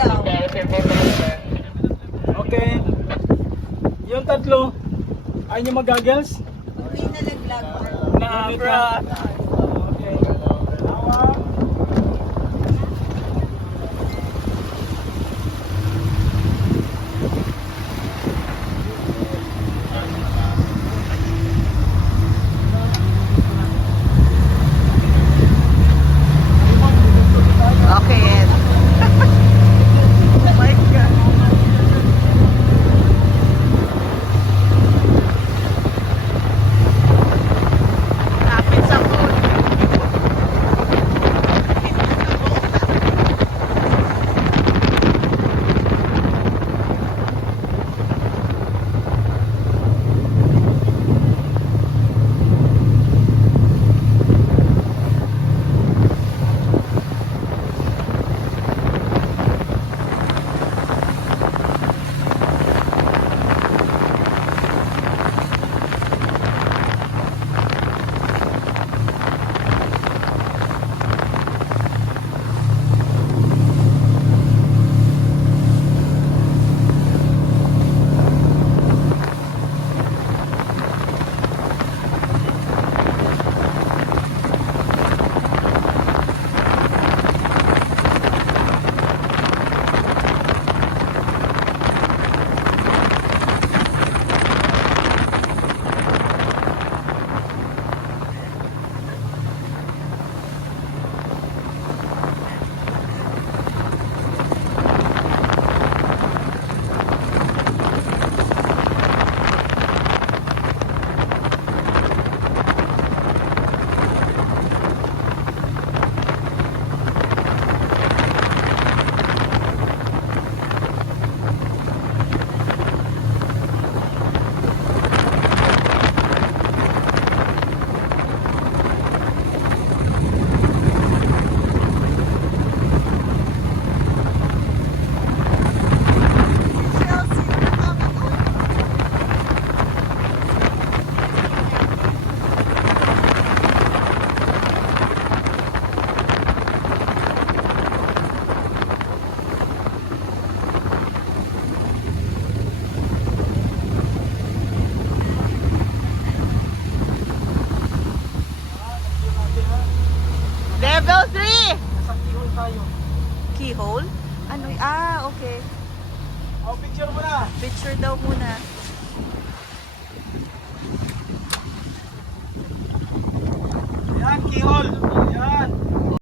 daw. Okay. Yung tatlo, ay nyo mag-goggles? Hindi nalaglag. Na, bro. Okay. Hawak. Okay, Ed. Oh my God. Kapit sa pool. Level 3! Nasa keyhole tayo. Keyhole? Ano? Okay. Oh, picture mo na. Picture daw muna. Yan, keyhole. Yan.